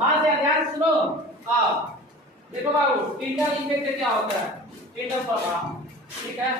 हाँ ध्यान सुनो। हाँ देखो बाबू, टिंडल इफेक्ट क्या होता है? टिंडल प्रभाव, ठीक है।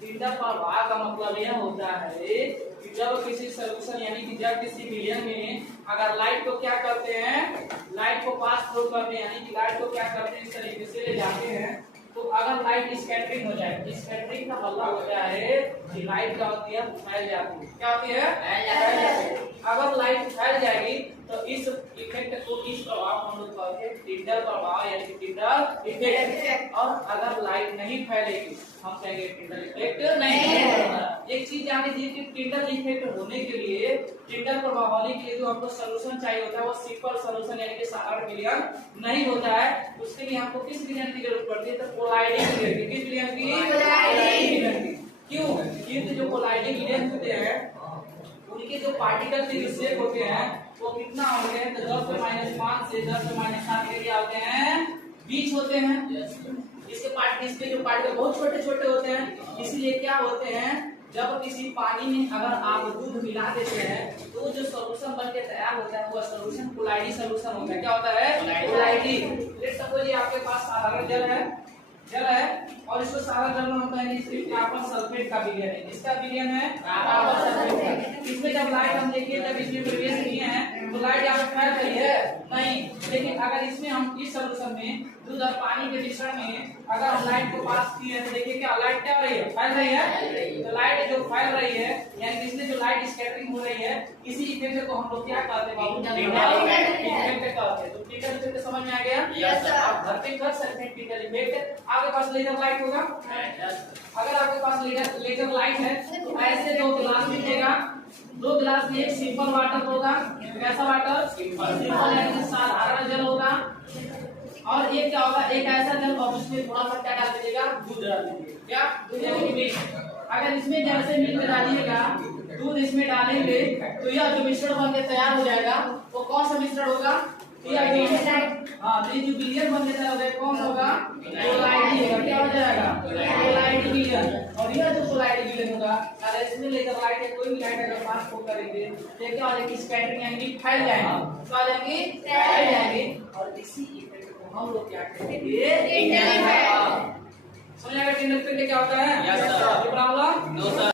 टिंडल प्रभाव का मतलब यह होता है कि जब किसी सॉल्यूशन यानी कि जब किसी विलयन में अगर लाइट को क्या करते हैं, लाइट को पास थ्रू करते हैं, यानी कि लाइट को क्या करते हैं, इस तरीके से ले जाते हैं, तो अगर लाइट स्कैटरिंग हो जाए, स्कैटरिंग का मतलब होता है कि लाइट क्या होती है, फैल जाती है। क्या होती है? फैल जाती है। अगर लाइट फैल जाएगी तो इस इफेक्ट को, इस प्रभाव को हम लोग कहते हैं टिंडल प्रभाव यानी कि टिंडल इफेक्ट। और अगर लाइट नहीं फैलेगी हम कहेंगे टिंडल इफेक्ट नहीं होगा। एक चीज जान लीजिए कि टिंडल इफेक्ट होने के लिए, टिंडल प्रभाव होने के लिए जो हमको सॉल्यूशन चाहिए होता है वो सिंपल सॉल्यूशन यानी कि साधारण विलयन नहीं होता है। उसके लिए हमको किस विलयन की जरूरत पड़ती है? तो कोलाइडिंग विलयन की। किस विलयन की? कोलाइडिंग विलयन की। क्यों? क्योंकि जो कोलाइडिंग विलयन होते हैं उनके जो पार्टिकल के विशेष होते हैं वो कितना होते हैं? तो 10⁻5 से 10⁻7 के क्या होते हैं? 20 होते हैं। इसके जो पार्टिकल बहुत छोटे छोटे होते हैं, इसलिए क्या होते हैं, जब किसी पानी में अगर आप दूध मिला देते हैं तो जो सॉल्यूशन बन के तैयार होता है वो सॉल्यूशन कोलाइडी सॉल्यूशन होता है। क्या होता है? कोलाइडी। लेट्स सपोज आपके पास साधारण जल है और इसको सारा जल में हम कहेंगे सिर्फ कार्बन सल्फेट का विलयन है। इसका विलयन है कार्बन सल्फेट का। इसमें जब लाइट हम देखिए, जब इसमें प्रवेश किए हैं तो लाइट यहाँ फैल रही है नहीं, लेकिन अगर इसमें हम इस सॉल्यूशन में दूध और पानी के मिश्रण में अगर हम लाइट को पास किए हैं तो देखिए क्या लाइट क्या हो रही है? फैल रही है। तो लाइट जो फैल रही है यानी इसमें जो लाइट स्कैटरिंग हो रही है, इसी इफेक्ट को हम लोग क्या कहते हैं बाबू? टिंडल इफेक्ट कहते हैं। तो टिंडल इफेक्ट समझ में आ गया? Yes sir. अब धरती पर सर्फेस टिंडल इफेक्ट। आपके पास लेजर लाइट होगा? अगर आपके पास लेजर लाइट है तो ऐसे 2 गिलास मिलेगा, 2 गिलास में एक सिंपल वाटर होगा। कैसा वाटर? सिंपल यानी कि साधारण जल होगा। और एक क्या होगा? एक ऐसा जल और उसमें थोड़ा सा क्या डाल दीजिएगा? दूध डाल दीजिएगा। क्या? दूध यानी कि मिल्क। अगर इसमें जैसे मिल्क डालिएगा, दूध इसमें डालेंगे तो यह जो मिश्रण बन के तैयार हो जाएगा वो कौन सा मिश्रण होगा? हाँ, तो ये जो विलयन बन के तैयार हो जाएगा कौन होगा? कोलाइडी होगा। क्या हो जाएगा? कोलाइडी विलयन। और यह जो कोलाइडी विलयन होगा, अगर इसमें लेकर लाइट या कोई भी लाइट अगर पास हो करेंगे तो क्या हो जाएगी? स्कैटरिंग यानी कि फैल जाएंगे। तो आ जाएंगे? फैल जाएंगे। और इसी इफेक्ट को हम लोग क्या कहेंगे? Tyndall effect. समझ आएगा टिंडल इफेक्ट क्या होता है? Yes sir. Problem? No sir.